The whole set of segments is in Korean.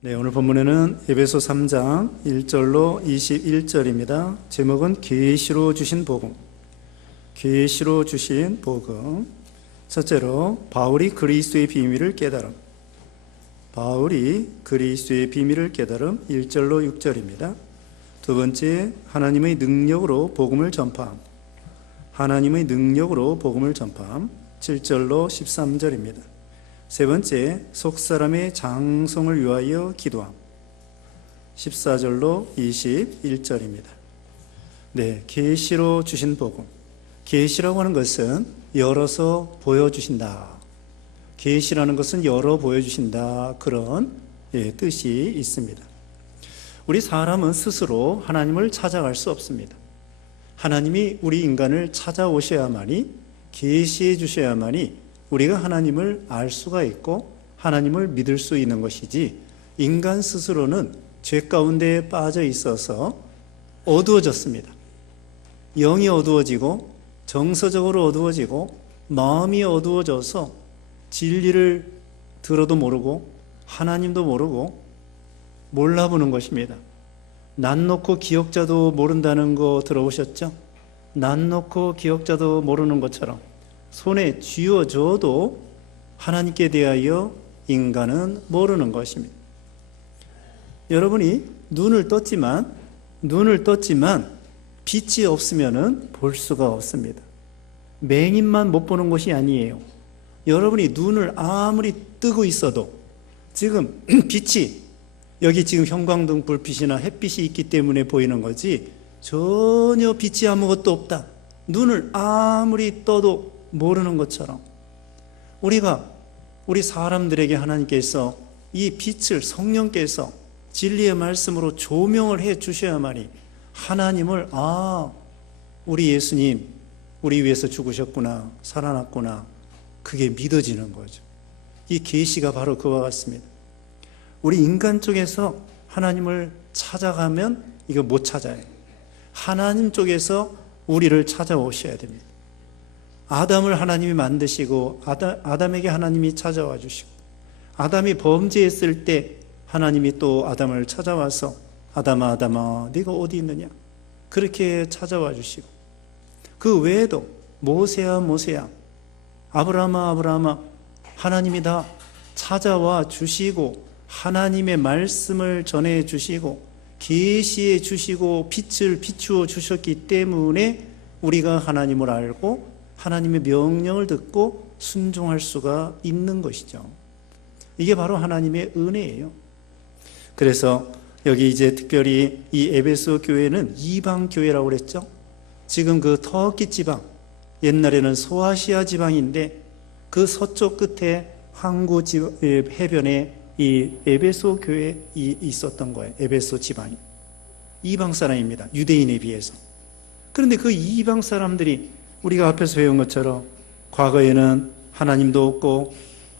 네, 오늘 본문에는 에베소 3장 1절로 21절입니다. 제목은 계시로 주신 복음. 계시로 주신 복음. 첫째로 바울이 그리스도의 비밀을 깨달음. 바울이 그리스도의 비밀을 깨달음 1절로 6절입니다. 두 번째, 하나님의 능력으로 복음을 전파함. 하나님의 능력으로 복음을 전파함 7절로 13절입니다. 세 번째, 속사람의 장성을 위하여 기도함 14절로 21절입니다. 네, 계시로 주신 복음. 계시라고 하는 것은 열어서 보여주신다. 계시라는 것은 열어 보여주신다. 그런 뜻이 있습니다. 우리 사람은 스스로 하나님을 찾아갈 수 없습니다. 하나님이 우리 인간을 찾아오셔야만이, 계시해 주셔야만이 우리가 하나님을 알 수가 있고 하나님을 믿을 수 있는 것이지, 인간 스스로는 죄 가운데 빠져 있어서 어두워졌습니다. 영이 어두워지고 정서적으로 어두워지고 마음이 어두워져서 진리를 들어도 모르고 하나님도 모르고 몰라보는 것입니다. 난 놓고 기억자도 모른다는 거 들어보셨죠? 난 놓고 기억자도 모르는 것처럼 손에 쥐어줘도 하나님께 대하여 인간은 모르는 것입니다. 여러분이 눈을 떴지만 빛이 없으면 볼 수가 없습니다. 맹인만 못 보는 것이 아니에요. 여러분이 눈을 아무리 뜨고 있어도 지금 빛이, 여기 지금 형광등 불빛이나 햇빛이 있기 때문에 보이는 거지 전혀 빛이 아무것도 없다. 눈을 아무리 떠도 모르는 것처럼 우리 사람들에게 하나님께서 이 빛을 성령께서 진리의 말씀으로 조명을 해 주셔야만이 하나님을, 우리 예수님 우리 위해서 죽으셨구나, 살아났구나, 그게 믿어지는 거죠. 이 계시가 바로 그와 같습니다. 우리 인간 쪽에서 하나님을 찾아가면 이거 못 찾아요. 하나님 쪽에서 우리를 찾아오셔야 됩니다. 아담을 하나님이 만드시고 아담에게 하나님이 찾아와 주시고, 아담이 범죄했을 때 하나님이 또 아담을 찾아와서 아담아 아담아 네가 어디 있느냐 그렇게 찾아와 주시고, 그 외에도 모세야 모세야, 아브라함아 아브라함아, 하나님이 다 찾아와 주시고 하나님의 말씀을 전해 주시고 계시해 주시고 빛을 비추어 주셨기 때문에 우리가 하나님을 알고 하나님의 명령을 듣고 순종할 수가 있는 것이죠. 이게 바로 하나님의 은혜예요. 그래서 여기 이제 특별히 이 에베소 교회는 이방 교회라고 그랬죠. 지금 그 터키 지방, 옛날에는 소아시아 지방인데 그 서쪽 끝에 항구 해변에 이 에베소 교회에 있었던 거예요. 에베소 지방이 이방 사람입니다. 유대인에 비해서. 그런데 그 이방 사람들이 우리가 앞에서 배운 것처럼 과거에는 하나님도 없고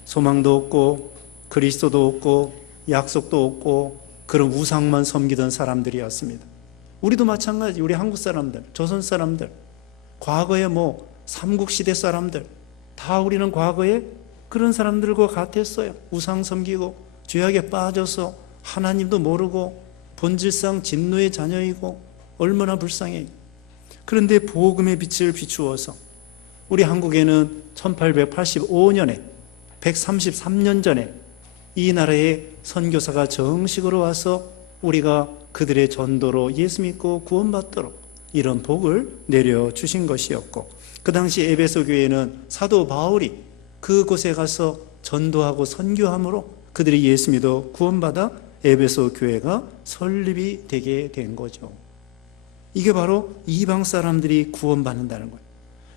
소망도 없고 그리스도도 없고 약속도 없고 그런 우상만 섬기던 사람들이었습니다. 우리도 마찬가지. 우리 한국 사람들, 조선 사람들, 과거에 삼국시대 사람들 다 우리는 과거에 그런 사람들과 같았어요. 우상 섬기고 죄악에 빠져서 하나님도 모르고 본질상 진노의 자녀이고 얼마나 불쌍해요. 그런데 복음의 빛을 비추어서 우리 한국에는 1885년에 133년 전에 이 나라에 선교사가 정식으로 와서 우리가 그들의 전도로 예수 믿고 구원받도록 이런 복을 내려주신 것이었고, 그 당시 에베소 교회는 사도 바울이 그곳에 가서 전도하고 선교함으로 그들이 예수 믿어 구원받아 에베소 교회가 설립이 되게 된 거죠. 이게 바로 이방 사람들이 구원받는다는 거예요.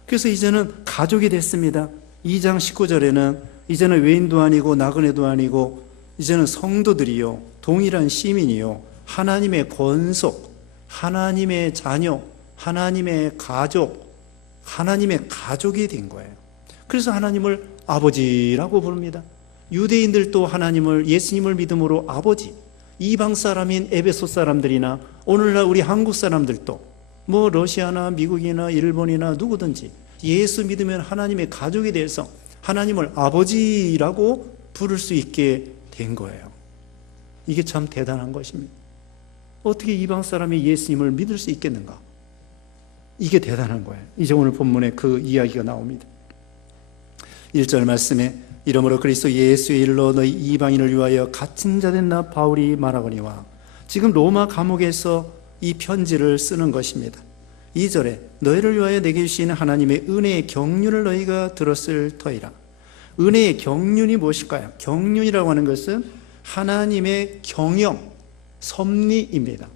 그래서 이제는 가족이 됐습니다. 2장 19절에는 이제는 외인도 아니고 나그네도 아니고 이제는 성도들이요, 동일한 시민이요, 하나님의 권속, 하나님의 자녀, 하나님의 가족, 하나님의 가족이 된 거예요. 그래서 하나님을 아버지라고 부릅니다. 유대인들도 하나님을, 예수님을 믿음으로 아버지, 이방 사람인 에베소 사람들이나 오늘날 우리 한국 사람들도 러시아나 미국이나 일본이나 누구든지 예수 믿으면 하나님의 가족이 돼서 하나님을 아버지라고 부를 수 있게 된 거예요. 이게 참 대단한 것입니다. 어떻게 이방 사람이 예수님을 믿을 수 있겠는가? 이게 대단한 거예요. 이제 오늘 본문에 그 이야기가 나옵니다. 1절 말씀에 이러므로 그리스도 예수의 일로 너희 이방인을 위하여 갇힌 자 된 나 바울이 말하거니와, 지금 로마 감옥에서 이 편지를 쓰는 것입니다. 2절에 너희를 위하여 내게 주신 하나님의 은혜의 경륜을 너희가 들었을 터이라. 은혜의 경륜이 무엇일까요? 경륜이라고 하는 것은 하나님의 경영, 섭리입니다.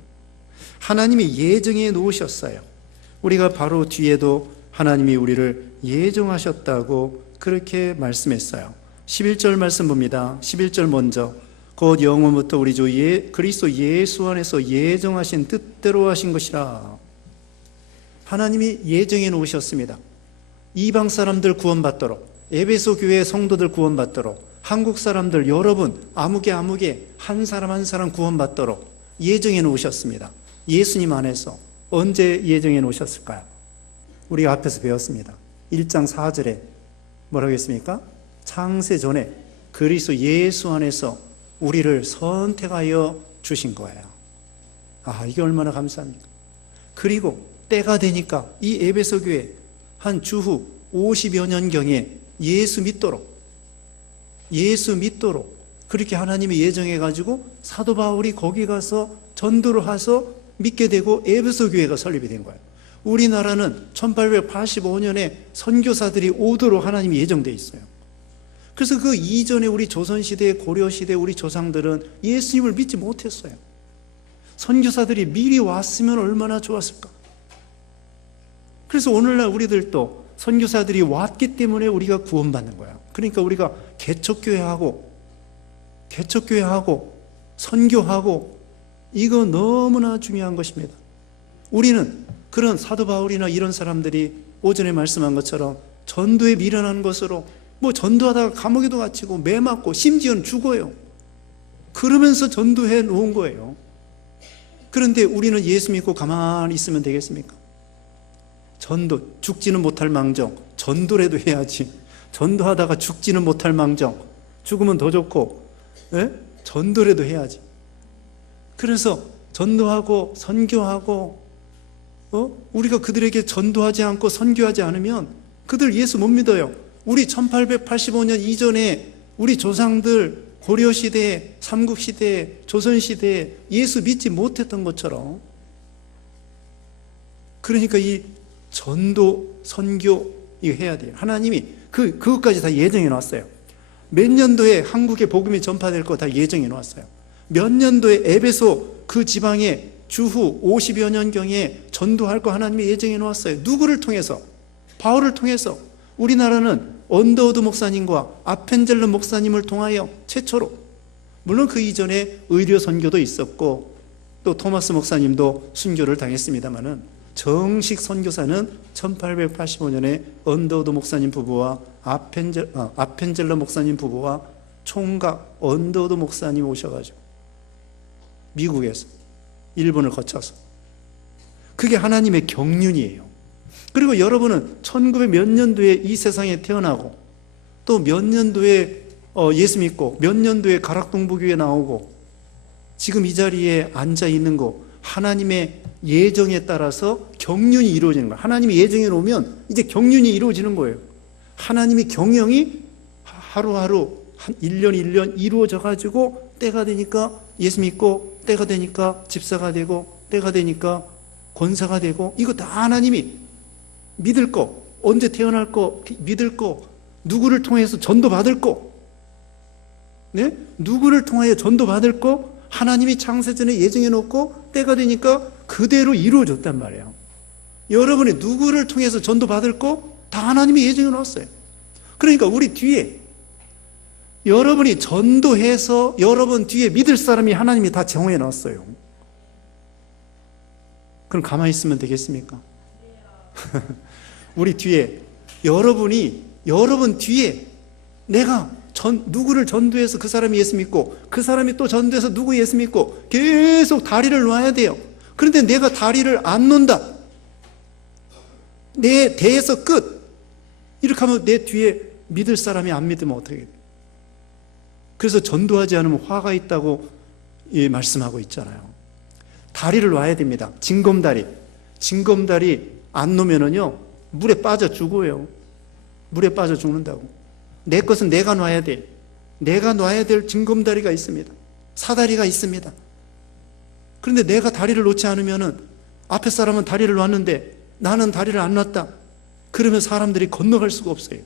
하나님이 예정해 놓으셨어요. 우리가 바로 뒤에도 하나님이 우리를 예정하셨다고 그렇게 말씀했어요. 11절 말씀 봅니다. 11절 먼저, 곧 영원부터 우리 주 그리스도 예수 안에서 예정하신 뜻대로 하신 것이라. 하나님이 예정해 놓으셨습니다. 이방 사람들 구원받도록, 에베소 교회 성도들 구원받도록, 한국 사람들 여러분 아무개 한 사람 한 사람 구원받도록 예정해 놓으셨습니다. 예수님 안에서. 언제 예정해 놓으셨을까요? 우리가 앞에서 배웠습니다. 1장 4절에 뭐라고 했습니까? 창세 전에 그리스도 예수 안에서 우리를 선택하여 주신 거예요. 아, 이게 얼마나 감사합니까? 그리고 때가 되니까 이 에베소 교회 한 주후 50여 년경에 예수 믿도록 그렇게 하나님이 예정해가지고 사도 바울이 거기 가서 전도를 해서 믿게 되고 에베소 교회가 설립이 된 거예요. 우리나라는 1885년에 선교사들이 오도록 하나님이 예정되어 있어요. 그래서 그 이전에 우리 조선시대, 고려시대 우리 조상들은 예수님을 믿지 못했어요. 선교사들이 미리 왔으면 얼마나 좋았을까. 그래서 오늘날 우리들도 선교사들이 왔기 때문에 우리가 구원받는 거야. 그러니까 우리가 개척교회하고 선교하고 이거 너무나 중요한 것입니다. 우리는 그런 사도 바울이나 이런 사람들이 오전에 말씀한 것처럼 전도에 미련한 것으로 전도하다가 감옥에도 갇히고 매 맞고 심지어는 죽어요. 그러면서 전도해 놓은 거예요. 그런데 우리는 예수 믿고 가만히 있으면 되겠습니까? 죽지는 못할 망정 전도라도 해야지. 전도하다가 죽지는 못할 망정, 죽으면 더 좋고, 전도라도 해야지. 그래서 전도하고 선교하고, 우리가 그들에게 전도하지 않고 선교하지 않으면 그들 예수 못 믿어요. 우리 1885년 이전에 우리 조상들 고려시대, 삼국시대, 조선시대에 예수 믿지 못했던 것처럼, 그러니까 이 전도, 선교 이거 해야 돼요. 하나님이 그것까지 다 예정해 놨어요. 몇 년도에 한국에 복음이 전파될 거 다 예정해 놨어요. 몇 년도에 에베소 그 지방에 주후 50여 년경에 전도할 거 하나님이 예정해 놓았어요. 누구를 통해서? 바울을 통해서. 우리나라는 언더우드 목사님과 아펜젤러 목사님을 통하여 최초로, 물론 그 이전에 의료 선교도 있었고 또 토마스 목사님도 순교를 당했습니다마는 정식 선교사는 1885년에 언더우드 목사님 부부와 아펜젤러 목사님 부부와 총각 언더우드 목사님 오셔가지고 미국에서 일본을 거쳐서, 그게 하나님의 경륜이에요. 그리고 여러분은 1900 몇 년도에 이 세상에 태어나고 또 몇 년도에 예수 믿고 몇 년도에 가락동부교회 나오고 지금 이 자리에 앉아 있는 거, 하나님의 예정에 따라서 경륜이 이루어지는 거예요. 하나님이 예정해 놓으면 이제 경륜이 이루어지는 거예요. 하나님의 경영이 하루하루 한 1년 1년 이루어져 가지고 때가 되니까 예수 믿고, 때가 되니까 집사가 되고, 때가 되니까 권사가 되고, 이거 다 하나님이 믿을 거, 언제 태어날 거 믿을 거, 누구를 통해서 전도 받을 거, 누구를 통하여 전도 받을 거 하나님이 창세전에 예정해 놓고 때가 되니까 그대로 이루어졌단 말이에요. 여러분이 누구를 통해서 전도 받을 거 다 하나님이 예정해 놓았어요. 그러니까 우리 뒤에 여러분이 전도해서 여러분 뒤에 믿을 사람이 하나님이 다 정해 놨어요. 그럼 가만히 있으면 되겠습니까? 우리 뒤에 여러분 뒤에 내가 누구를 전도해서 그 사람이 예수 믿고, 그 사람이 또 전도해서 누구 예수 믿고 계속 다리를 놔야 돼요. 그런데 내가 다리를 안 놓는다, 내 대에서 끝, 이렇게 하면 내 뒤에 믿을 사람이 안 믿으면 어떻게 돼요? 그래서 전도하지 않으면 화가 있다고 말씀하고 있잖아요. 다리를 놔야 됩니다. 징검다리. 징검다리 안 놓으면은요, 물에 빠져 죽어요. 물에 빠져 죽는다고. 내 것은 내가 놔야 돼. 내가 놔야 될 징검다리가 있습니다. 사다리가 있습니다. 그런데 내가 다리를 놓지 않으면은 앞에 사람은 다리를 놨는데 나는 다리를 안 놨다. 그러면 사람들이 건너갈 수가 없어요.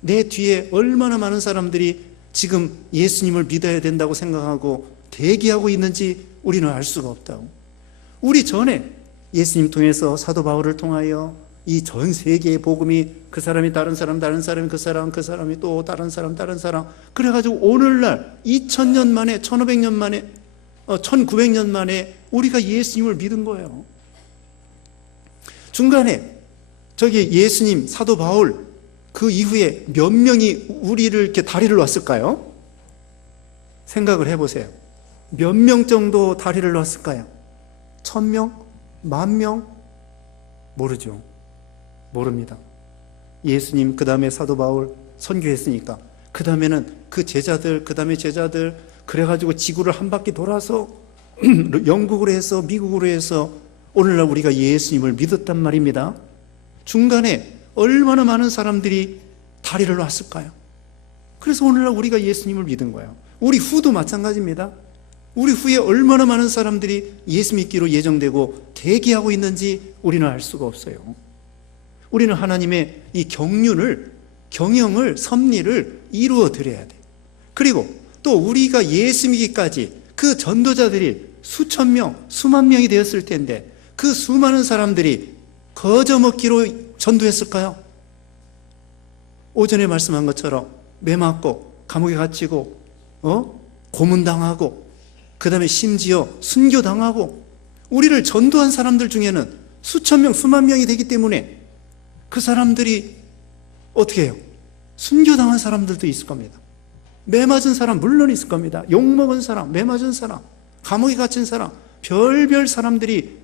내 뒤에 얼마나 많은 사람들이 지금 예수님을 믿어야 된다고 생각하고 대기하고 있는지 우리는 알 수가 없다고. 우리 전에 예수님 통해서 사도 바울을 통하여 이 전 세계의 복음이 그 사람이 다른 사람이 그 사람이 또 다른 사람 그래가지고 오늘날 2000년 만에 1500년 만에 1900년 만에 우리가 예수님을 믿은 거예요. 중간에 저기 예수님 사도 바울 그 이후에 몇 명이 우리를 이렇게 다리를 놨을까요? 생각을 해보세요. 몇 명 정도 다리를 놨을까요? 1000명? 10,000명? 모르죠. 모릅니다. 예수님 그 다음에 사도 바울 선교했으니까 그 다음에는 그 제자들 그 다음에 제자들 그래가지고 지구를 한 바퀴 돌아서 영국으로 해서 미국으로 해서 오늘날 우리가 예수님을 믿었단 말입니다. 중간에 얼마나 많은 사람들이 다리를 놨을까요? 그래서 오늘날 우리가 예수님을 믿은 거예요. 우리 후도 마찬가지입니다. 우리 후에 얼마나 많은 사람들이 예수 믿기로 예정되고 대기하고 있는지 우리는 알 수가 없어요. 우리는 하나님의 이 경영을 섭리를 이루어 드려야 돼요. 그리고 또 우리가 예수 믿기까지 그 전도자들이 수천 명, 수만 명이 되었을 텐데 그 수많은 사람들이 거저먹기로 전도했을까요? 오전에 말씀한 것처럼 매 맞고 감옥에 갇히고 고문당하고 그 다음에 심지어 순교당하고 우리를 전도한 사람들 중에는 수천 명, 수만 명이 되기 때문에 그 사람들이 어떻게 해요? 순교당한 사람들도 있을 겁니다. 매 맞은 사람 물론 있을 겁니다. 욕먹은 사람, 매 맞은 사람, 감옥에 갇힌 사람, 별별 사람들이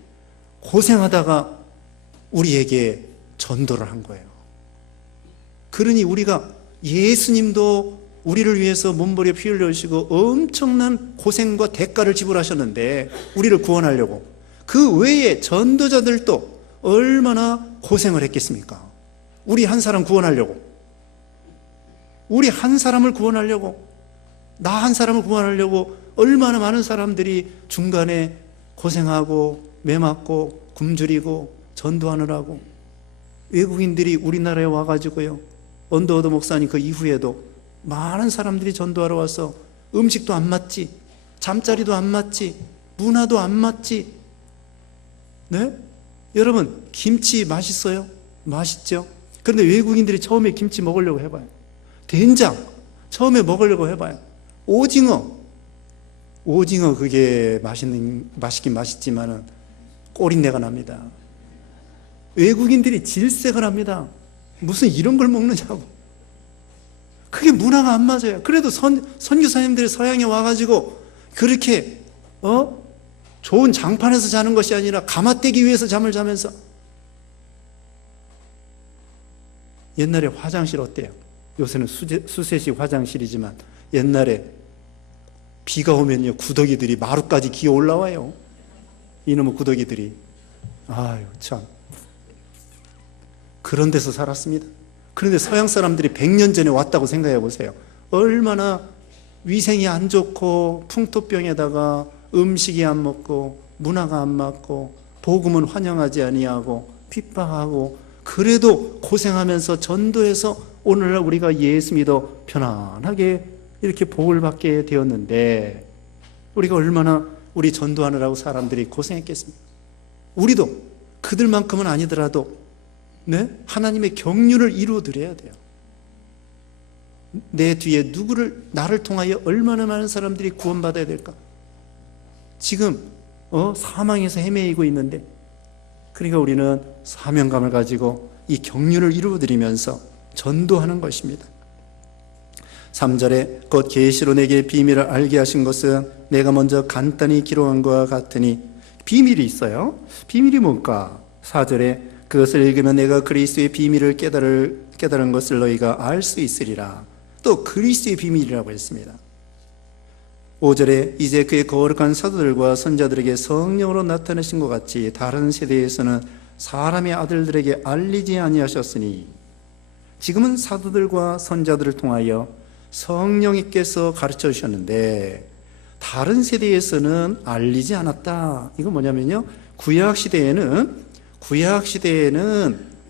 고생하다가 우리에게 전도를 한 거예요. 그러니 우리가 예수님도 우리를 위해서 몸부림에 피 흘려주시고 엄청난 고생과 대가를 지불하셨는데 우리를 구원하려고 그 외에 전도자들도 얼마나 고생을 했겠습니까? 우리 한 사람 구원하려고, 우리 한 사람을 구원하려고, 나 한 사람을 구원하려고 얼마나 많은 사람들이 중간에 고생하고 매맞고 굶주리고 전도하느라고. 외국인들이 우리나라에 와가지고요, 언더워드 목사님 그 이후에도 많은 사람들이 전도하러 와서 음식도 안 맞지, 잠자리도 안 맞지, 문화도 안 맞지. 네? 여러분, 김치 맛있어요? 맛있죠? 그런데 외국인들이 처음에 김치 먹으려고 해봐요. 된장 처음에 먹으려고 해봐요. 오징어 그게 맛있긴 맛있지만은 꼬린내가 납니다. 외국인들이 질색을 합니다. 무슨 이런 걸 먹느냐고. 그게 문화가 안 맞아요. 그래도 선교사님들이 서양에 와가지고 그렇게 좋은 장판에서 자는 것이 아니라 가마떼기 위해서 잠을 자면서. 옛날에 화장실 어때요? 요새는 수세식 화장실이지만 옛날에 비가 오면요, 구더기들이 마루까지 기어 올라와요. 이놈의 구더기들이. 아유, 참. 그런 데서 살았습니다. 그런데 서양 사람들이 100년 전에 왔다고 생각해 보세요. 얼마나 위생이 안 좋고 풍토병에다가 음식이 안 먹고 문화가 안 맞고 복음은 환영하지 아니하고 핍박하고 그래도 고생하면서 전도해서 오늘날 우리가 예수 믿어 편안하게 이렇게 복을 받게 되었는데 우리가 얼마나 우리 전도하느라고 사람들이 고생했겠습니까? 우리도 그들만큼은 아니더라도 하나님의 경륜을 이루어드려야 돼요. 내 뒤에 나를 통하여 얼마나 많은 사람들이 구원받아야 될까? 지금 사망에서 헤매이고 있는데, 그러니까 우리는 사명감을 가지고 이 경륜을 이루어드리면서 전도하는 것입니다. 3절에 곧 계시로 내게 비밀을 알게 하신 것은 내가 먼저 간단히 기록한 것과 같으니, 비밀이 있어요. 비밀이 뭘까? 4절에 그것을 읽으면 내가 그리스도의 비밀을 깨달은 것을 너희가 알 수 있으리라. 또 그리스도의 비밀이라고 했습니다. 5절에 이제 그의 거룩한 사도들과 선자들에게 성령으로 나타내신 것 같이 다른 세대에서는 사람의 아들들에게 알리지 아니하셨으니, 지금은 사도들과 선자들을 통하여 성령님께서 가르쳐 주셨는데 다른 세대에서는 알리지 않았다. 이건 뭐냐면요, 구약 시대에는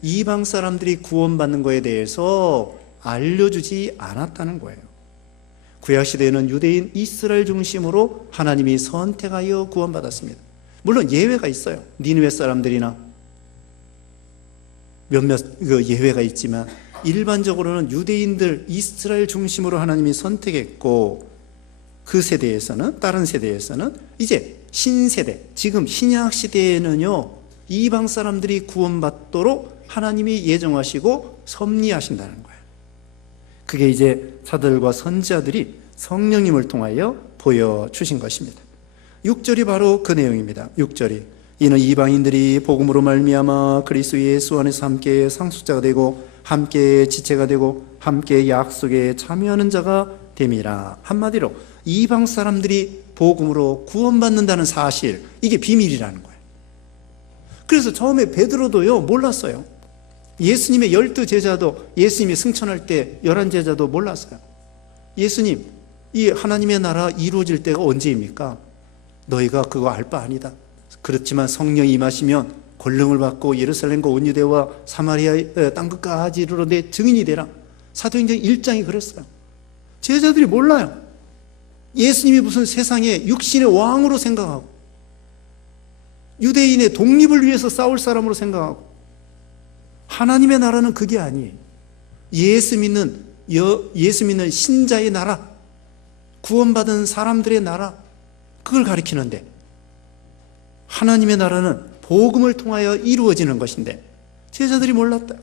이방 사람들이 구원받는 것에 대해서 알려주지 않았다는 거예요. 구약 시대에는 유대인 이스라엘 중심으로 하나님이 선택하여 구원받았습니다. 물론 예외가 있어요. 니느웨 사람들이나 몇몇 예외가 있지만 일반적으로는 유대인들 이스라엘 중심으로 하나님이 선택했고, 그 세대에서는, 다른 세대에서는 이제 신세대, 지금 신약 시대에는요, 이방 사람들이 구원받도록 하나님이 예정하시고 섭리하신다는 거예요. 그게 이제 사도들과 선지자들이 성령님을 통하여 보여주신 것입니다. 6절이 바로 그 내용입니다. 6절이 이는 이방인들이 복음으로 말미암아 그리스도 예수 안에서 함께 상속자가 되고 함께 지체가 되고 함께 약속에 참여하는 자가 됨이라. 한마디로 이방 사람들이 복음으로 구원받는다는 사실, 이게 비밀이라는 거예요. 그래서 처음에 베드로도요 몰랐어요. 예수님의 12제자도, 예수님이 승천할 때 11제자도 몰랐어요. 예수님, 이 하나님의 나라 이루어질 때가 언제입니까? 너희가 그거 알 바 아니다. 그렇지만 성령이 임하시면 권능을 받고 예루살렘과 온 유대와 사마리아 땅끝까지 이르러 내 증인이 되라. 사도행전 1장이 그랬어요. 제자들이 몰라요. 예수님이 무슨 세상의 육신의 왕으로 생각하고 유대인의 독립을 위해서 싸울 사람으로 생각하고, 하나님의 나라는 그게 아니에요. 예수 믿는 신자의 나라, 구원받은 사람들의 나라, 그걸 가리키는데, 하나님의 나라는 복음을 통하여 이루어지는 것인데 제자들이 몰랐다.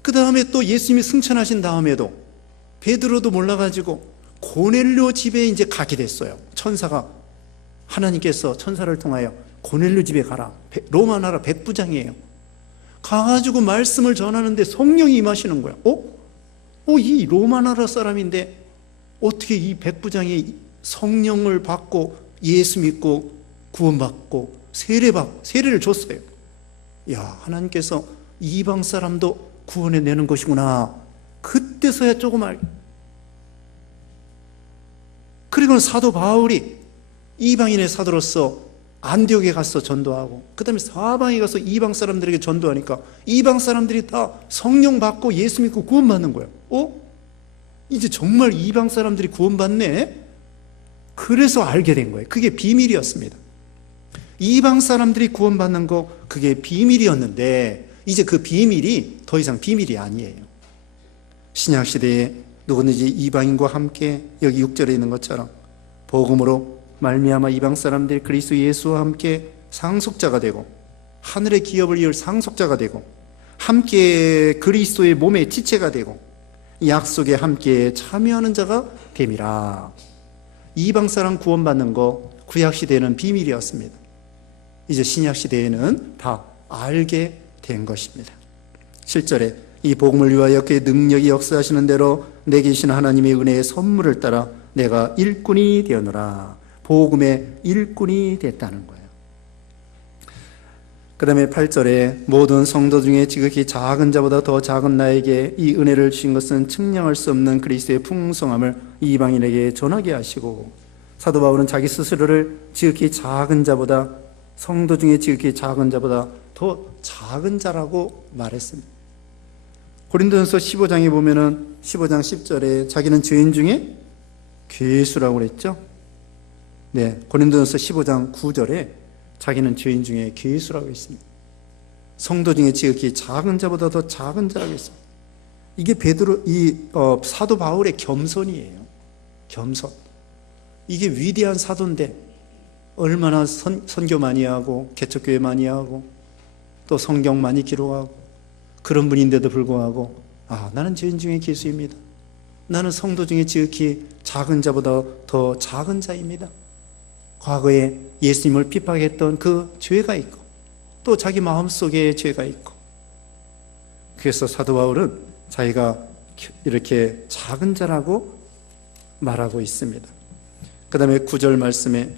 그 다음에 또 예수님이 승천하신 다음에도 베드로도 몰라가지고 고넬료 집에 이제 가게 됐어요. 천사가, 하나님께서 천사를 통하여 고넬료 집에 가라. 로마 나라 백부장이에요. 가가지고 말씀을 전하는데 성령이 임하시는 거야. 이 로마 나라 사람인데 어떻게 이 백부장이 성령을 받고 예수 믿고 구원받고 세례를 줬어요. 야, 하나님께서 이방 사람도 구원해 내는 것이구나. 그때서야 조금 그리고는 사도 바울이 이방인의 사도로서 안디옥에 가서 전도하고, 그 다음에 사방에 가서 이방 사람들에게 전도하니까 이방 사람들이 다 성령 받고 예수 믿고 구원받는 거예요. 이제 정말 이방 사람들이 구원받네? 그래서 알게 된 거예요. 그게 비밀이었습니다. 이방 사람들이 구원받는 거, 그게 비밀이었는데 이제 그 비밀이 더 이상 비밀이 아니에요. 신약시대에 누구든지 이방인과 함께, 여기 6절에 있는 것처럼 복음으로 말미암아 이방 사람들이 그리스도 예수와 함께 상속자가 되고 하늘의 기업을 이을 상속자가 되고 함께 그리스도의 몸의 지체가 되고 약속에 함께 참여하는 자가 됨이라. 이방 사람 구원받는 거 구약시대에는 비밀이었습니다. 이제 신약시대에는 다 알게 된 것입니다. 7절에 이 복음을 위하여 그의 능력이 역사하시는 대로 내게 계신 하나님의 은혜의 선물을 따라 내가 일꾼이 되었노라. 복음의 일꾼이 됐다는 거예요. 그 다음에 8절에 모든 성도 중에 지극히 작은 자보다 더 작은 나에게 이 은혜를 주신 것은 측량할 수 없는 그리스도의 풍성함을 이방인에게 전하게 하시고, 사도 바울은 자기 스스로를 지극히 작은 자보다, 성도 중에 지극히 작은 자보다 더 작은 자라고 말했습니다. 고린도전서 15장에 보면은 15장 10절에 자기는 죄인 중에 괴수라고 그랬죠. 네, 고린도전서 15장 9절에 자기는 죄인 중에 괴수라고 했습니다. 성도 중에 지극히 작은 자보다 더 작은 자라고 했습니다. 이게 사도 바울의 겸손이에요. 겸손. 이게 위대한 사도인데 얼마나 선교 많이 하고 개척교회 많이 하고 또 성경 많이 기록하고 그런 분인데도 불구하고 나는 죄인 중에 괴수입니다. 나는 성도 중에 지극히 작은 자보다 더 작은 자입니다. 과거에 예수님을 핍박했던 그 죄가 있고 또 자기 마음속에 죄가 있고, 그래서 사도 바울은 자기가 이렇게 작은 자라고 말하고 있습니다. 그 다음에 9절 말씀에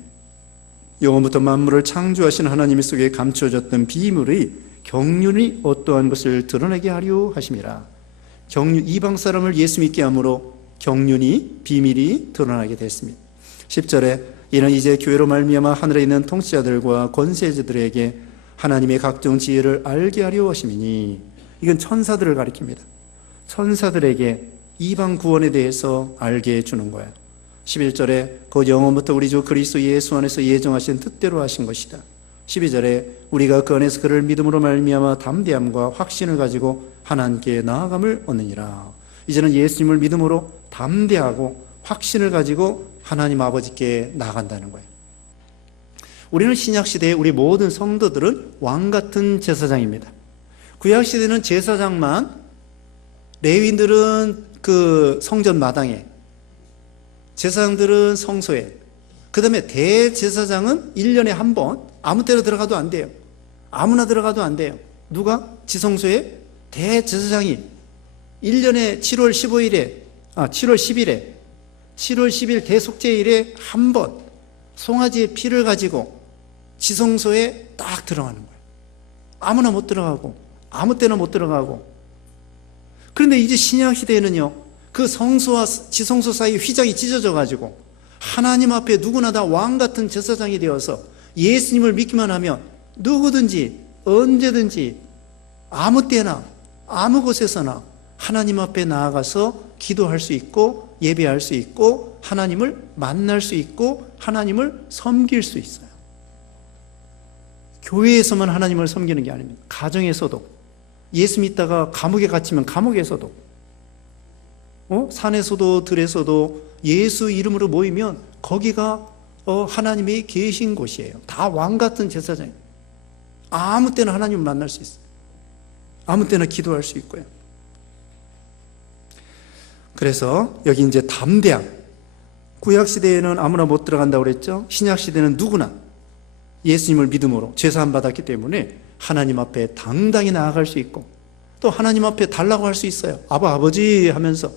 영원부터 만물을 창조하신 하나님 속에 감추어졌던 비밀의 경륜이 어떠한 것을 드러내게 하려 하심이라. 이방 사람을 예수 믿게 함으로 경륜이 비밀이 드러나게 됐습니다. 10절에 이는 이제 교회로 말미암아 하늘에 있는 통치자들과 권세자들에게 하나님의 각종 지혜를 알게 하려 하심이니, 이건 천사들을 가리킵니다. 천사들에게 이방 구원에 대해서 알게 해주는 거예요. 11절에 곧 영원부터 우리 주 그리스도 예수 안에서 예정하신 뜻대로 하신 것이다. 12절에 우리가 그 안에서 그를 믿음으로 말미암아 담대함과 확신을 가지고 하나님께 나아감을 얻느니라. 이제는 예수님을 믿음으로 담대하고 확신을 가지고 하나님 아버지께 나아간다는 거예요. 우리는 신약시대에 우리 모든 성도들은 왕같은 제사장입니다. 구약시대는 제사장만, 레위인들은 그 성전 마당에, 제사장들은 성소에, 그 다음에 대제사장은 1년에 한 번 아무 때나 들어가도 안 돼요. 아무나 들어가도 안 돼요. 누가? 지성소에 대제사장이 1년에 7월 10일 대속죄일에 한 번 송아지의 피를 가지고 지성소에 딱 들어가는 거예요. 아무나 못 들어가고 아무 때나 못 들어가고. 그런데 이제 신약 시대에는요, 그 성소와 지성소 사이 휘장이 찢어져 가지고 하나님 앞에 누구나 다 왕같은 제사장이 되어서 예수님을 믿기만 하면 누구든지 언제든지 아무 때나 아무 곳에서나 하나님 앞에 나아가서 기도할 수 있고 예배할 수 있고 하나님을 만날 수 있고 하나님을 섬길 수 있어요. 교회에서만 하나님을 섬기는 게 아닙니다. 가정에서도, 예수 믿다가 감옥에 갇히면 감옥에서도, 산에서도 들에서도 예수 이름으로 모이면 거기가 하나님이 계신 곳이에요. 다 왕같은 제사장이에요. 아무 때나 하나님을 만날 수 있어요. 아무 때나 기도할 수 있고요. 그래서 여기 이제 담대함, 구약시대에는 아무나 못 들어간다고 그랬죠. 신약시대는 누구나 예수님을 믿음으로 죄사함 받았기 때문에 하나님 앞에 당당히 나아갈 수 있고, 또 하나님 앞에 달라고 할 수 있어요. 아버지 하면서.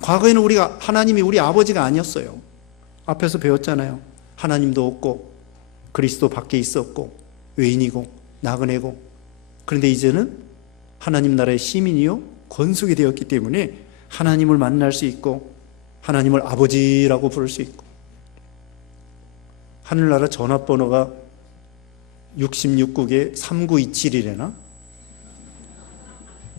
과거에는 하나님이 우리 아버지가 아니었어요. 앞에서 배웠잖아요. 하나님도 없고 그리스도 밖에 있었고 외인이고 나그네고. 그런데 이제는 하나님 나라의 시민이요 권속이 되었기 때문에 하나님을 만날 수 있고 하나님을 아버지라고 부를 수 있고, 하늘나라 전화번호가 66국에 3927이래나?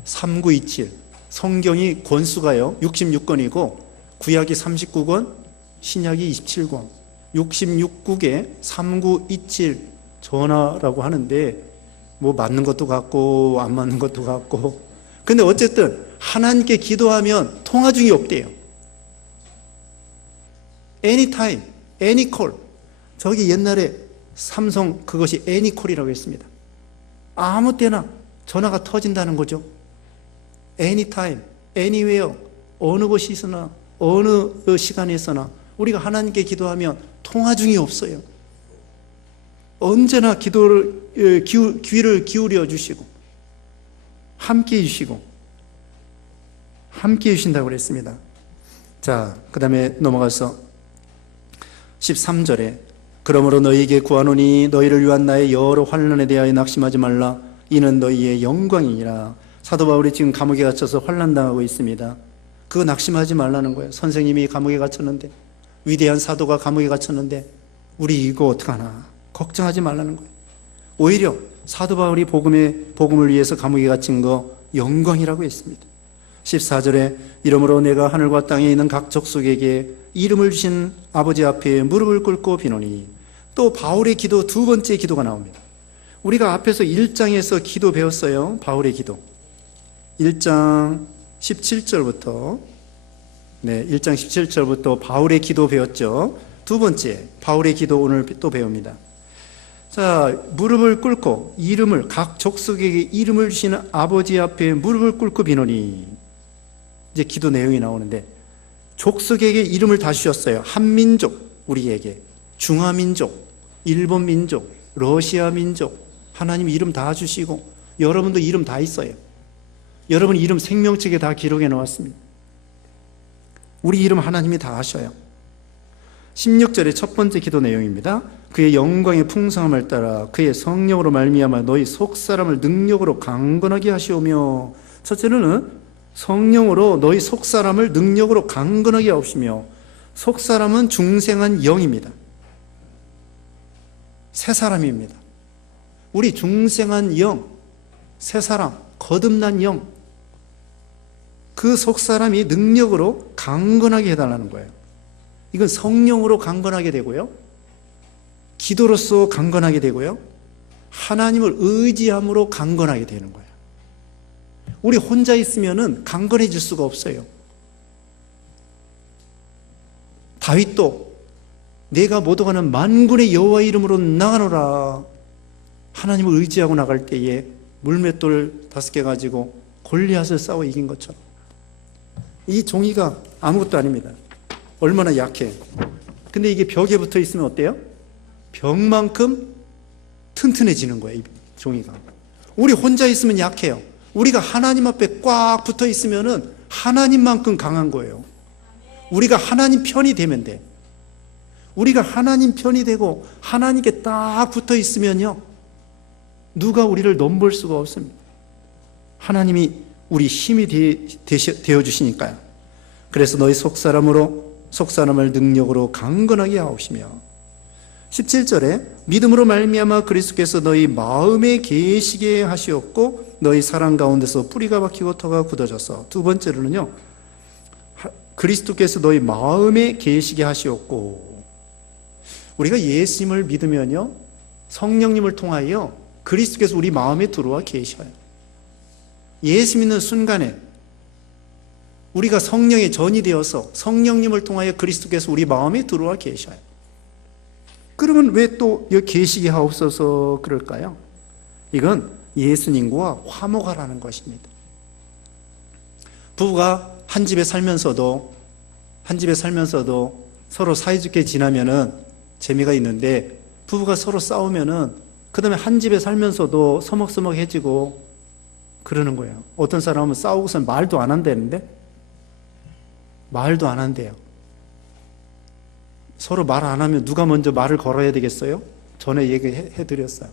3927. 성경이 권수가요 66권이고 구약이 39권, 신약이 27권. 66국에 3927 전화라고 하는데 뭐 맞는 것도 같고 안 맞는 것도 같고, 근데 어쨌든 하나님께 기도하면 통화 중이 없대요. Anytime, any call. 저기 옛날에 삼성 그것이 애니콜이라고 했습니다. 아무 때나 전화가 터진다는 거죠. anytime, anywhere, 어느 곳이 있으나 어느 시간에 있으나 우리가 하나님께 기도하면 통화 중이 없어요. 언제나 기도를 귀를 기울여 주시고 함께 해주시고 함께 해주신다고 그랬습니다. 자, 그 다음에 넘어가서 13절에 그러므로 너희에게 구하노니 너희를 위한 나의 여러 환난에 대하여 낙심하지 말라. 이는 너희의 영광이니라. 사도 바울이 지금 감옥에 갇혀서 환난당하고 있습니다. 그거 낙심하지 말라는 거예요. 선생님이 감옥에 갇혔는데, 위대한 사도가 감옥에 갇혔는데 우리 이거 어떡하나 걱정하지 말라는 거예요. 오히려 사도 바울이 복음을 위해서 감옥에 갇힌 거 영광이라고 했습니다. 14절에 이러므로 내가 하늘과 땅에 있는 각 족속에게 이름을 주신 아버지 앞에 무릎을 꿇고 비노니. 또 바울의 기도, 두 번째 기도가 나옵니다. 우리가 앞에서 1장에서 기도 배웠어요. 바울의 기도 1장 17절부터 1장 17절부터 바울의 기도 배웠죠. 두 번째 바울의 기도 오늘 또 배웁니다. 자, 무릎을 꿇고 각 족속에게 이름을 주시는 아버지 앞에 무릎을 꿇고 비노니. 이제 기도 내용이 나오는데, 족속에게 이름을 다 주셨어요. 한민족 우리에게, 중화민족, 일본민족, 러시아민족, 하나님 이름 다 주시고 여러분도 이름 다 있어요. 여러분 이름 생명책에 다 기록해 놓았습니다. 우리 이름 하나님이 다 아셔요. 16절의 첫 번째 기도 내용입니다. 그의 영광의 풍성함을 따라 그의 성령으로 말미암아 너희 속사람을 능력으로 강건하게 하시오며, 첫째로는 성령으로 너희 속사람을 능력으로 강건하게 하시며, 속사람은 중생한 영입니다. 새 사람입니다. 우리 중생한 영, 새 사람, 거듭난 영, 그 속사람이 능력으로 강건하게 해달라는 거예요. 이건 성령으로 강건하게 되고요, 기도로서 강건하게 되고요, 하나님을 의지함으로 강건하게 되는 거예요. 우리 혼자 있으면은 강건해질 수가 없어요. 다윗도 내가 못 오가는 만군의 여호와 이름으로 나가노라, 하나님을 의지하고 나갈 때에 물맷돌 5개 가지고 골리앗을 싸워 이긴 것처럼. 이 종이가 아무것도 아닙니다. 얼마나 약해. 근데 이게 벽에 붙어 있으면 어때요? 벽만큼 튼튼해지는 거예요, 이 종이가. 우리 혼자 있으면 약해요. 우리가 하나님 앞에 꽉 붙어 있으면은 하나님만큼 강한 거예요. 우리가 하나님 편이 되면 돼. 우리가 하나님 편이 되고 하나님께 딱 붙어 있으면요, 누가 우리를 넘볼 수가 없습니다. 하나님이 우리 힘이 되어 주시니까요. 그래서 너희 속사람을 능력으로 강건하게 하옵시며, 17절에 믿음으로 말미암아 그리스도께서 너희 마음에 계시게 하시었고 너희 사랑 가운데서 뿌리가 박히고 터가 굳어져서, 두 번째로는요, 그리스도께서 너희 마음에 계시게 하시었고, 우리가 예수님을 믿으면요, 성령님을 통하여 그리스도께서 우리 마음에 들어와 계셔요. 예수 믿는 순간에 우리가 성령의 전이 되어서 성령님을 통하여 그리스도께서 우리 마음에 들어와 계셔요. 그러면 왜 또 계시게 하옵소서 그럴까요? 이건 예수님과 화목하라는 것입니다. 부부가 한 집에 살면서도 서로 사이좋게 지나면은 재미가 있는데, 부부가 서로 싸우면은 그 다음에 한 집에 살면서도 서먹서먹해지고 그러는 거예요. 어떤 사람은 싸우고서 말도 안 한다는데, 말도 안 한대요. 서로 말 안 하면 누가 먼저 말을 걸어야 되겠어요? 전에 얘기해드렸어요.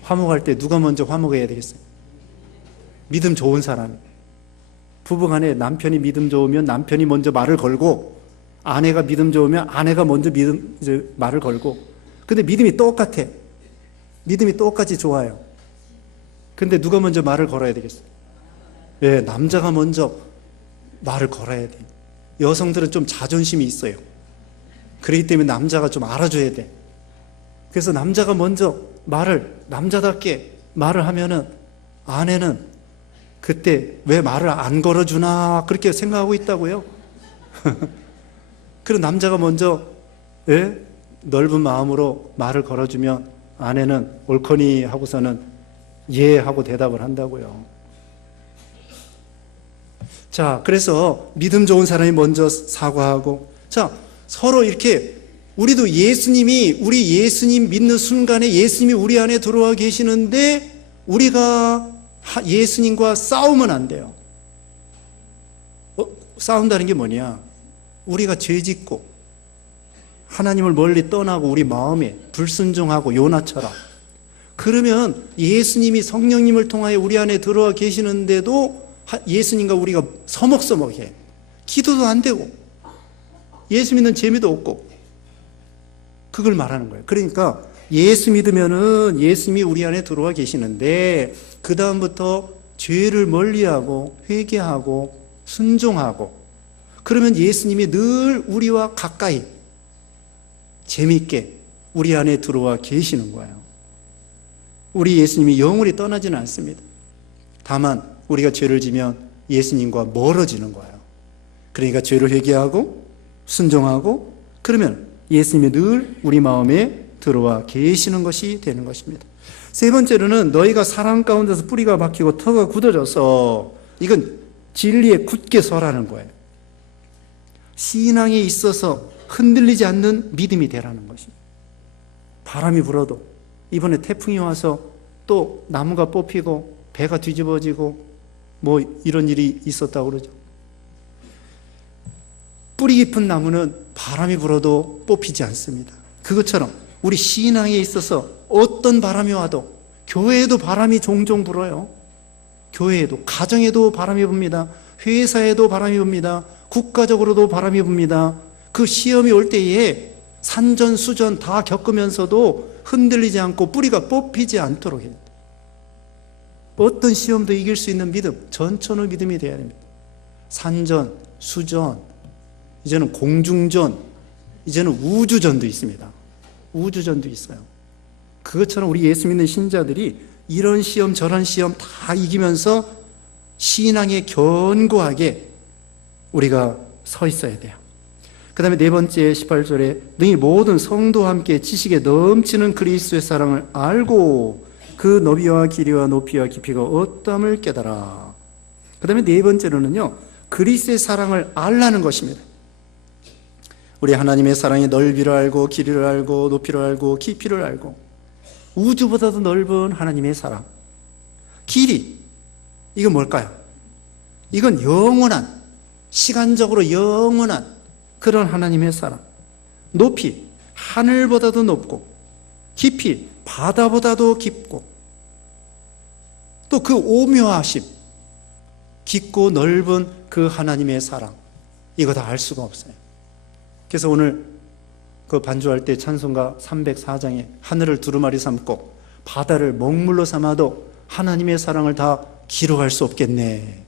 화목할 때 누가 먼저 화목해야 되겠어요? 믿음 좋은 사람이. 부부간에 남편이 믿음 좋으면 남편이 먼저 말을 걸고, 아내가 믿음 좋으면 아내가 먼저 말을 걸고. 근데 믿음이 똑같아. 믿음이 똑같이 좋아요. 근데 누가 먼저 말을 걸어야 되겠어요? 왜? 남자가 먼저 말을 걸어야 돼. 여성들은 좀 자존심이 있어요. 그렇기 때문에 남자가 좀 알아줘야 돼. 그래서 남자가 먼저 남자답게 말을 하면은 아내는 그때 왜 말을 안 걸어주나 그렇게 생각하고 있다고요. 그리고 남자가 먼저 넓은 마음으로 말을 걸어주면 아내는 옳거니 하고서는 예 하고 대답을 한다고요. 자, 그래서 믿음 좋은 사람이 먼저 사과하고, 자, 서로 이렇게 우리 예수님 믿는 순간에 예수님이 우리 안에 들어와 계시는데 우리가 예수님과 싸우면 안 돼요. 싸운다는 게 뭐냐? 우리가 죄짓고 하나님을 멀리 떠나고 우리 마음에 불순종하고 요나처럼, 그러면 예수님이 성령님을 통하여 우리 안에 들어와 계시는데도 예수님과 우리가 서먹서먹해. 기도도 안 되고 예수 믿는 재미도 없고, 그걸 말하는 거예요. 그러니까 예수 믿으면은 예수님이 우리 안에 들어와 계시는데 그 다음부터 죄를 멀리하고 회개하고 순종하고, 그러면 예수님이 늘 우리와 가까이 재미있게 우리 안에 들어와 계시는 거예요. 우리 예수님이 영원히 떠나지는 않습니다. 다만 우리가 죄를 지면 예수님과 멀어지는 거예요. 그러니까 죄를 회개하고 순종하고, 그러면 예수님이 늘 우리 마음에 들어와 계시는 것이 되는 것입니다. 세 번째로는 너희가 사랑 가운데서 뿌리가 박히고 터가 굳어져서, 이건 진리에 굳게 서라는 거예요. 신앙에 있어서 흔들리지 않는 믿음이 되라는 것입니다. 바람이 불어도, 이번에 태풍이 와서 또 나무가 뽑히고 배가 뒤집어지고 뭐 이런 일이 있었다고 그러죠. 뿌리 깊은 나무는 바람이 불어도 뽑히지 않습니다. 그것처럼 우리 신앙에 있어서 어떤 바람이 와도, 교회에도 바람이 종종 불어요. 교회에도, 가정에도 바람이 붑니다. 회사에도 바람이 붑니다. 국가적으로도 바람이 붑니다. 그 시험이 올 때에 산전수전 다 겪으면서도 흔들리지 않고 뿌리가 뽑히지 않도록 해요. 어떤 시험도 이길 수 있는 믿음, 전천후 믿음이 되어야 됩니다. 산전, 수전, 이제는 공중전, 이제는 우주전도 있습니다. 우주전도 있어요. 그것처럼 우리 예수 믿는 신자들이 이런 시험 저런 시험 다 이기면서 신앙에 견고하게 우리가 서 있어야 돼요. 그 다음에 네 번째 18절에 너희 모든 성도와 함께 지식에 넘치는 그리스도의 사랑을 알고 그 너비와 길이와 높이와 깊이가 어떠함을 깨달아. 그 다음에 네 번째로는요, 그리스도의 사랑을 알라는 것입니다. 우리 하나님의 사랑의 넓이를 알고 길이를 알고 높이를 알고 깊이를 알고, 우주보다도 넓은 하나님의 사랑. 길이, 이건 뭘까요? 이건 영원한, 시간적으로 영원한 그런 하나님의 사랑. 높이, 하늘보다도 높고, 깊이, 바다보다도 깊고, 또 그 오묘하심, 깊고 넓은 그 하나님의 사랑, 이거 다 알 수가 없어요. 그래서 오늘 그 반주할 때 찬송가 304장에 하늘을 두루마리 삼고 바다를 먹물로 삼아도 하나님의 사랑을 다 기록할 수 없겠네.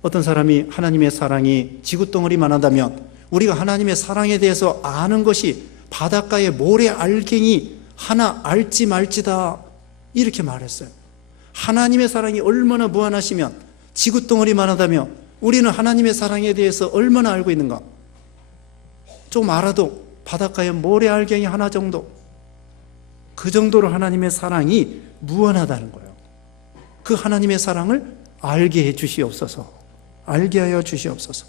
어떤 사람이 하나님의 사랑이 지구덩어리만 하다면 우리가 하나님의 사랑에 대해서 아는 것이 바닷가의 모래 알갱이 하나 알지 말지다, 이렇게 말했어요. 하나님의 사랑이 얼마나 무한하시면 지구덩어리만 하다면 우리는 하나님의 사랑에 대해서 얼마나 알고 있는가? 좀 알아도 바닷가에 모래 알갱이 하나 정도, 그 정도로 하나님의 사랑이 무한하다는 거예요. 그 하나님의 사랑을 알게 해 주시옵소서. 알게 하여 주시옵소서.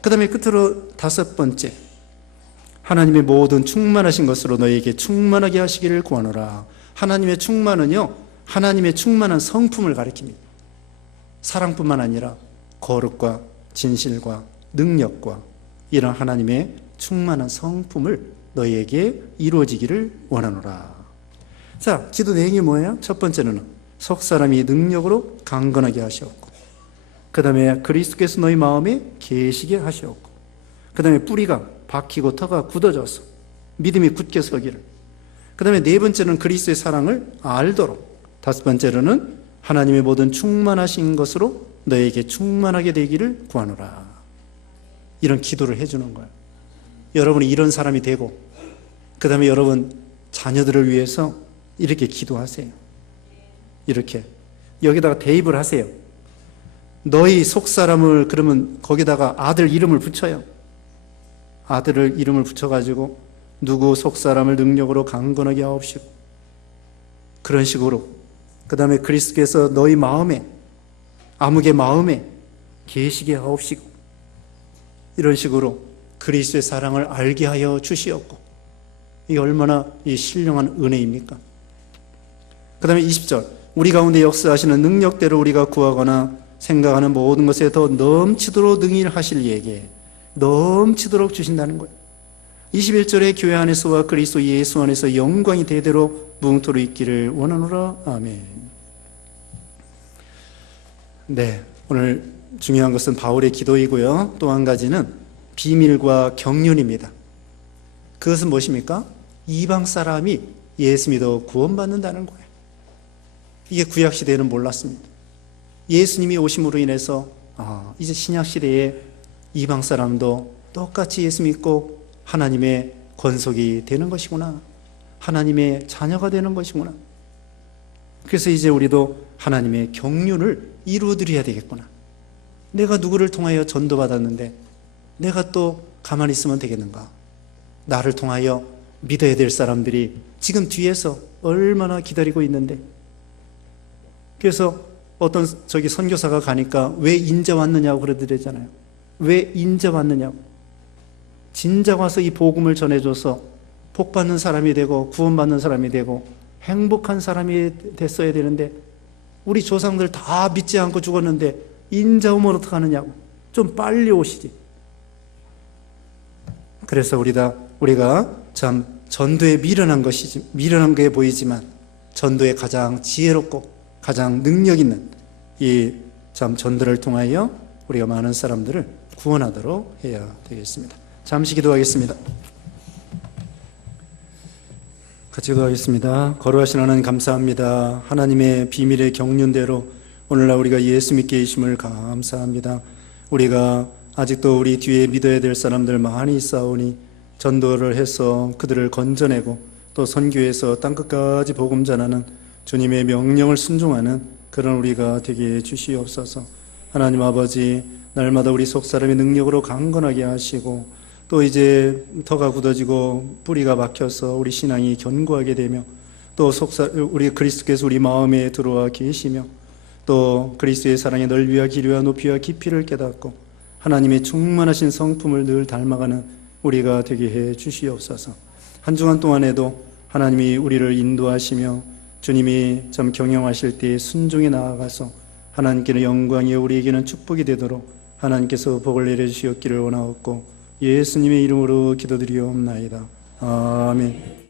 그 다음에 끝으로 다섯 번째, 하나님의 모든 충만하신 것으로 너희에게 충만하게 하시기를 구하노라. 하나님의 충만은요, 하나님의 충만한 성품을 가리킵니다. 사랑뿐만 아니라 거룩과 진실과 능력과 이런 하나님의 충만한 성품을 너희에게 이루어지기를 원하노라. 자, 기도 내용이 뭐예요? 첫 번째는 속 사람이 능력으로 강건하게 하시옵고, 그 다음에 그리스도께서 너희 마음에 계시게 하시옵고, 그 다음에 뿌리가 박히고 터가 굳어져서 믿음이 굳게 서기를, 그 다음에 네 번째는 그리스도의 사랑을 알도록, 다섯 번째로는 하나님의 모든 충만하신 것으로 너에게 충만하게 되기를 구하노라. 이런 기도를 해주는 거예요. 여러분이 이런 사람이 되고, 그 다음에 여러분 자녀들을 위해서 이렇게 기도하세요. 이렇게 여기다가 대입을 하세요. 너희 속사람을, 그러면 거기다가 아들 이름을 붙여요. 아들을 이름을 붙여가지고 누구 속사람을 능력으로 강건하게 하옵시고, 그런 식으로, 그 다음에 그리스도께서 너희 마음에, 아무개 마음에 계시게 하옵시고, 이런 식으로 그리스도의 사랑을 알게 하여 주시옵고, 이게 얼마나 이 신령한 은혜입니까? 그 다음에 20절, 우리 가운데 역사하시는 능력대로 우리가 구하거나 생각하는 모든 것에 더 넘치도록 능히 하실 이에게 넘치도록 주신다는 거예요. 21절에 교회 안에서와 그리스도 예수 안에서 영광이 대대로 무궁토록 있기를 원하노라. 아멘. 네, 오늘 중요한 것은 바울의 기도이고요. 또 한 가지는 비밀과 경륜입니다. 그것은 무엇입니까? 이방 사람이 예수 믿어 구원받는다는 거예요. 이게 구약시대에는 몰랐습니다. 예수님이 오심으로 인해서 이제 신약시대에 이방 사람도 똑같이 예수 믿고 하나님의 권속이 되는 것이구나, 하나님의 자녀가 되는 것이구나. 그래서 이제 우리도 하나님의 경륜을 이루어드려야 되겠구나. 내가 누구를 통하여 전도받았는데 내가 또 가만히 있으면 되겠는가? 나를 통하여 믿어야 될 사람들이 지금 뒤에서 얼마나 기다리고 있는데. 그래서 어떤 선교사가 가니까 왜 인자 왔느냐고 그러더랬잖아요. 왜 인자 왔느냐고. 진작 와서 이 복음을 전해줘서 복받는 사람이 되고 구원받는 사람이 되고 행복한 사람이 됐어야 되는데, 우리 조상들 다 믿지 않고 죽었는데 인자 오면 어떡하느냐고. 좀 빨리 오시지. 그래서 우리가 참 전도에 미련한 게 보이지만 전도에 가장 지혜롭고 가장 능력 있는 이 참 전도를 통하여 우리가 많은 사람들을 구원하도록 해야 되겠습니다. 잠시 기도하겠습니다. 같이 기도하겠습니다. 거룩하신 하나님 감사합니다. 하나님의 비밀의 경륜대로 오늘날 우리가 예수 믿게 해주심을 감사합니다. 우리가 아직도 우리 뒤에 믿어야 될 사람들 많이 있사오니 전도를 해서 그들을 건져내고 또 선교해서 땅끝까지 복음 전하는 주님의 명령을 순종하는 그런 우리가 되게 해 주시옵소서. 하나님 아버지, 날마다 우리 속사람의 능력으로 강건하게 하시고 또 이제 터가 굳어지고 뿌리가 박혀서 우리 신앙이 견고하게 되며 또 우리 그리스도께서 우리 마음에 들어와 계시며 또 그리스도의 사랑의 넓이와 길이와 높이와 깊이를 깨닫고 하나님의 충만하신 성품을 늘 닮아가는 우리가 되게 해 주시옵소서. 한 주간 동안에도 하나님이 우리를 인도하시며 주님이 참 경영하실 때에 순종에 나아가서 하나님께는 영광이요 우리에게는 축복이 되도록 하나님께서 복을 내려주시옵기를 원하옵고 예수님의 이름으로 기도드리옵나이다. 아멘.